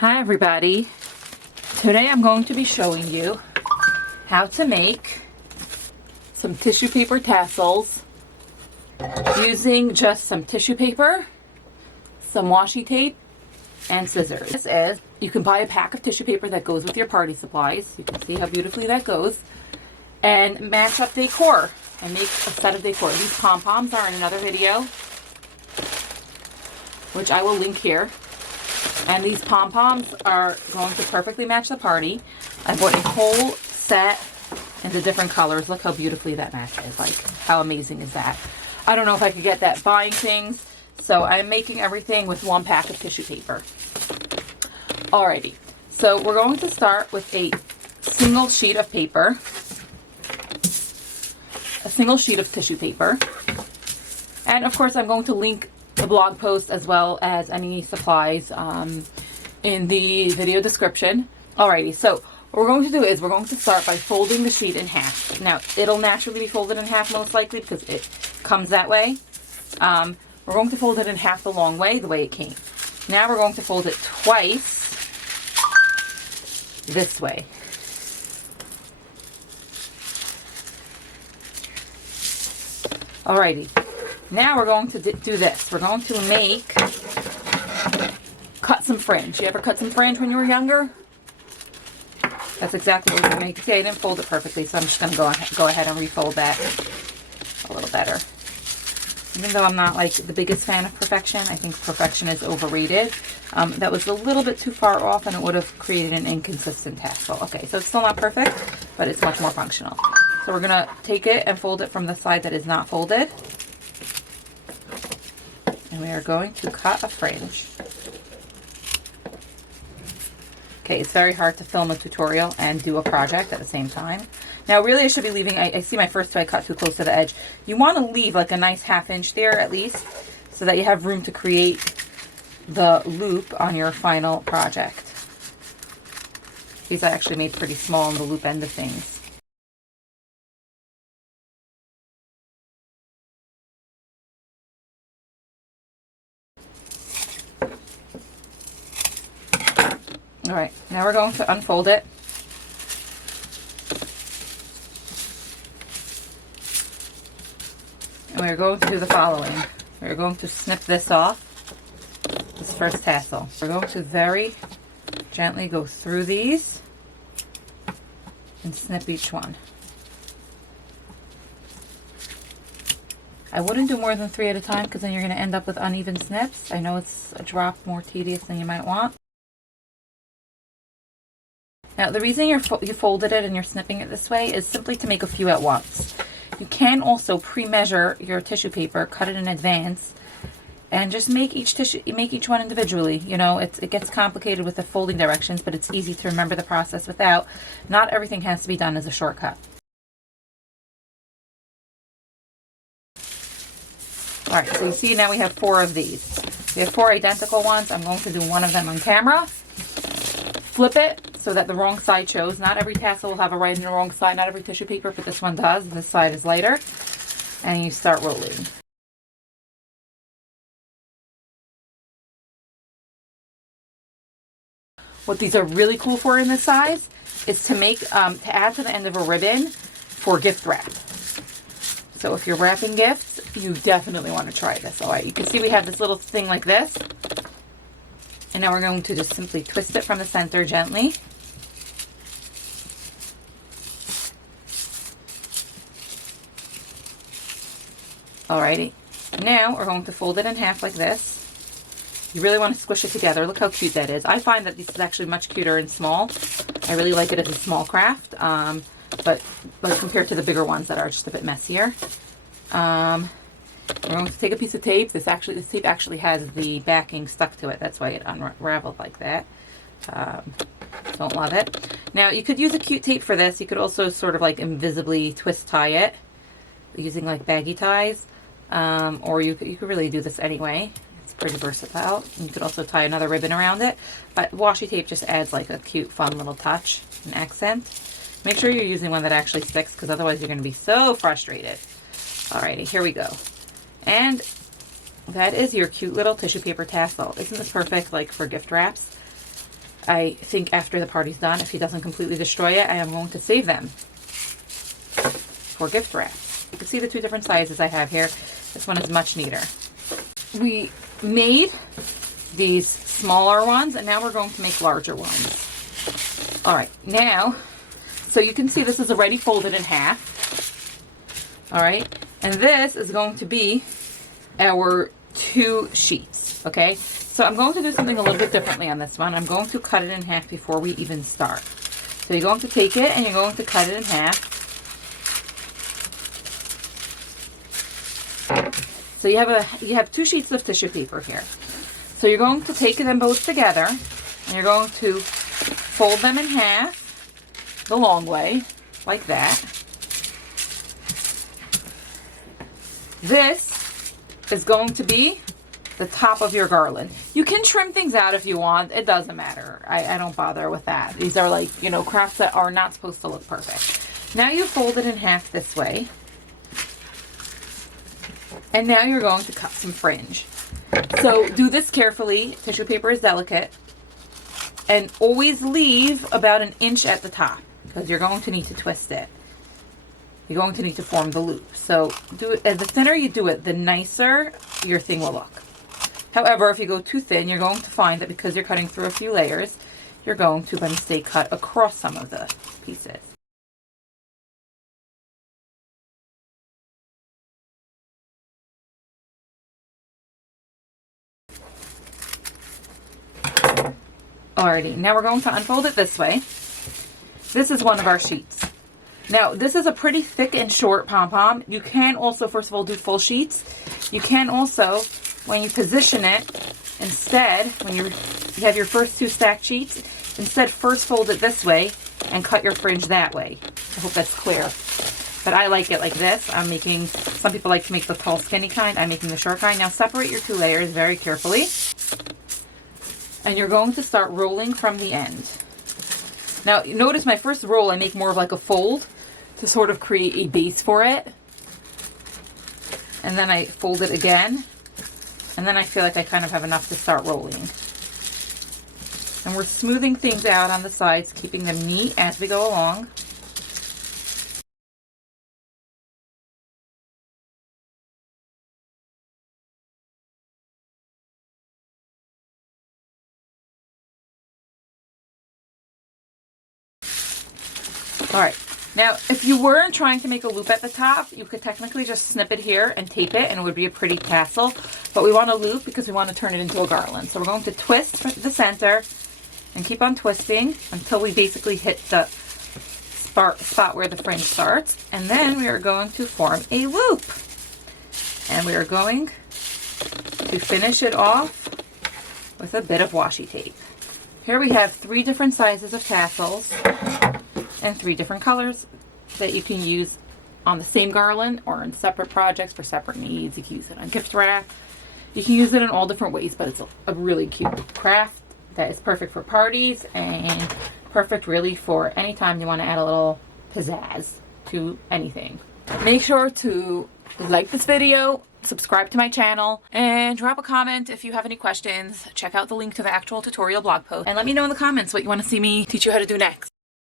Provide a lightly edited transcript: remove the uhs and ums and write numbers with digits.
Hi everybody. Today I'm going to be showing you how to make some tissue paper tassels using just some tissue paper, some washi tape, and scissors. This is, you can buy a pack of tissue paper that goes with your party supplies. You can see how beautifully that goes. And match up decor and make a set of decor. These pom-poms are in another video, which I will link here. And these pom-poms are going to perfectly match the party. I bought a whole set in the different colors. Look how beautifully that matches. Like, how amazing is that? I don't know if I could get that buying things. So I'm making everything with one pack of tissue paper. Alrighty. So we're going to start with a single sheet of paper. A single sheet of tissue paper. And of course I'm going to link the blog post as well as any supplies in the video description. Alrighty, so what we're going to do is we're going to start by folding the sheet in half. Now, it'll naturally be folded in half most likely because it comes that way. We're going to fold it in half the long way, the way it came. Now we're going to fold it twice this way. Alrighty. Now we're going to do this. We're going to cut some fringe. You ever cut some fringe when you were younger? That's exactly what we're going to make. See, I didn't fold it perfectly, so I'm just going to go ahead and refold that a little better. Even though I'm not like the biggest fan of perfection, I think perfection is overrated. That was a little bit too far off and it would have created an inconsistent tassel. Okay, so it's still not perfect, but it's much more functional. So we're going to take it and fold it from the side that is not folded. And we are going to cut a fringe. Okay, it's very hard to film a tutorial and do a project at the same time. Now, really, I should be leaving, I see my first two I cut too close to the edge. You want to leave like a nice ½ inch there at least, so that you have room to create the loop on your final project. These I actually made pretty small on the loop end of things. All right, now we're going to unfold it. And we're going to do the following. We're going to snip this off, this first tassel. We're going to very gently go through these and snip each one. I wouldn't do more than 3 at a time because then you're going to end up with uneven snips. I know it's a drop more tedious than you might want. Now, the reason you folded it and you're snipping it this way is simply to make a few at once. You can also pre-measure your tissue paper, cut it in advance, and just make each one individually. You know, it gets complicated with the folding directions, but it's easy to remember the process without. Not everything has to be done as a shortcut. All right, so you see now we have 4 of these. We have 4 identical ones. I'm going to do one of them on camera. Flip it so that the wrong side shows. Not every tassel will have a right and a wrong side, not every tissue paper, but this one does. This side is lighter. And you start rolling. What these are really cool for in this size is to make, to add to the end of a ribbon for gift wrap. So if you're wrapping gifts, you definitely want to try this. All right, you can see we have this little thing like this. And now we're going to just simply twist it from the center gently. Alrighty. Now we're going to fold it in half like this. You really want to squish it together. Look how cute that is. I find that this is actually much cuter and small. I really like it as a small craft, but compared to the bigger ones that are just a bit messier. We're going to take a piece of tape. This tape actually has the backing stuck to it. That's why it unraveled like that. Don't love it. Now, you could use a cute tape for this. You could also sort of like invisibly twist tie it using like baggy ties. Or you could really do this anyway. It's pretty versatile. And you could also tie another ribbon around it. But washi tape just adds like a cute, fun little touch, an accent. Make sure you're using one that actually sticks because otherwise you're going to be so frustrated. Alrighty, here we go. And that is your cute little tissue paper tassel. Isn't this perfect, like, for gift wraps? I think after the party's done, if he doesn't completely destroy it, I am going to save them for gift wrap. You can see the two different sizes I have here. This one is much neater. We made these smaller ones, and now we're going to make larger ones. All right, now, so you can see this is already folded in half. All right, and this is going to be our 2 sheets, okay? So I'm going to do something a little bit differently on this one. I'm going to cut it in half before we even start. So you're going to take it and you're going to cut it in half. So you have 2 sheets of tissue paper here. So you're going to take them both together and you're going to fold them in half the long way, like that. This is going to be the top of your garland. You can trim things out if you want. It doesn't matter. I don't bother with that. These are like, you know, crafts that are not supposed to look perfect. Now you fold it in half this way. And now you're going to cut some fringe. So do this carefully. Tissue paper is delicate. And always leave about 1 inch at the top because you're going to need to twist it. You're going to need to form the loop. So do it, the thinner you do it, the nicer your thing will look. However, if you go too thin, you're going to find that because you're cutting through a few layers, you're going to, by mistake, cut across some of the pieces. Alrighty, now we're going to unfold it this way. This is one of our sheets. Now, this is a pretty thick and short pom-pom. You can also, first of all, do full sheets. You can also, when you position it, instead, when you have your first 2 stacked sheets, instead first fold it this way and cut your fringe that way. I hope that's clear. But I like it like this. I'm making, some people like to make the tall skinny kind. I'm making the short kind. Now separate your 2 layers very carefully. And you're going to start rolling from the end. Now notice my first roll I make more of like a fold to sort of create a base for it. And then I fold it again. And then I feel like I kind of have enough to start rolling. And we're smoothing things out on the sides, keeping them neat as we go along. All right, now if you weren't trying to make a loop at the top, you could technically just snip it here and tape it and it would be a pretty tassel. But we want a loop because we want to turn it into a garland. So we're going to twist the center and keep on twisting until we basically hit the spot where the fringe starts. And then we are going to form a loop. And we are going to finish it off with a bit of washi tape. Here we have 3 different sizes of tassels and 3 different colors that you can use on the same garland or in separate projects for separate needs. You can use it on gift wrap. You can use it in all different ways, but it's a really cute craft that is perfect for parties and perfect really for any time you want to add a little pizzazz to anything. Make sure to like this video, subscribe to my channel, and drop a comment if you have any questions. Check out the link to the actual tutorial blog post and let me know in the comments what you want to see me teach you how to do next.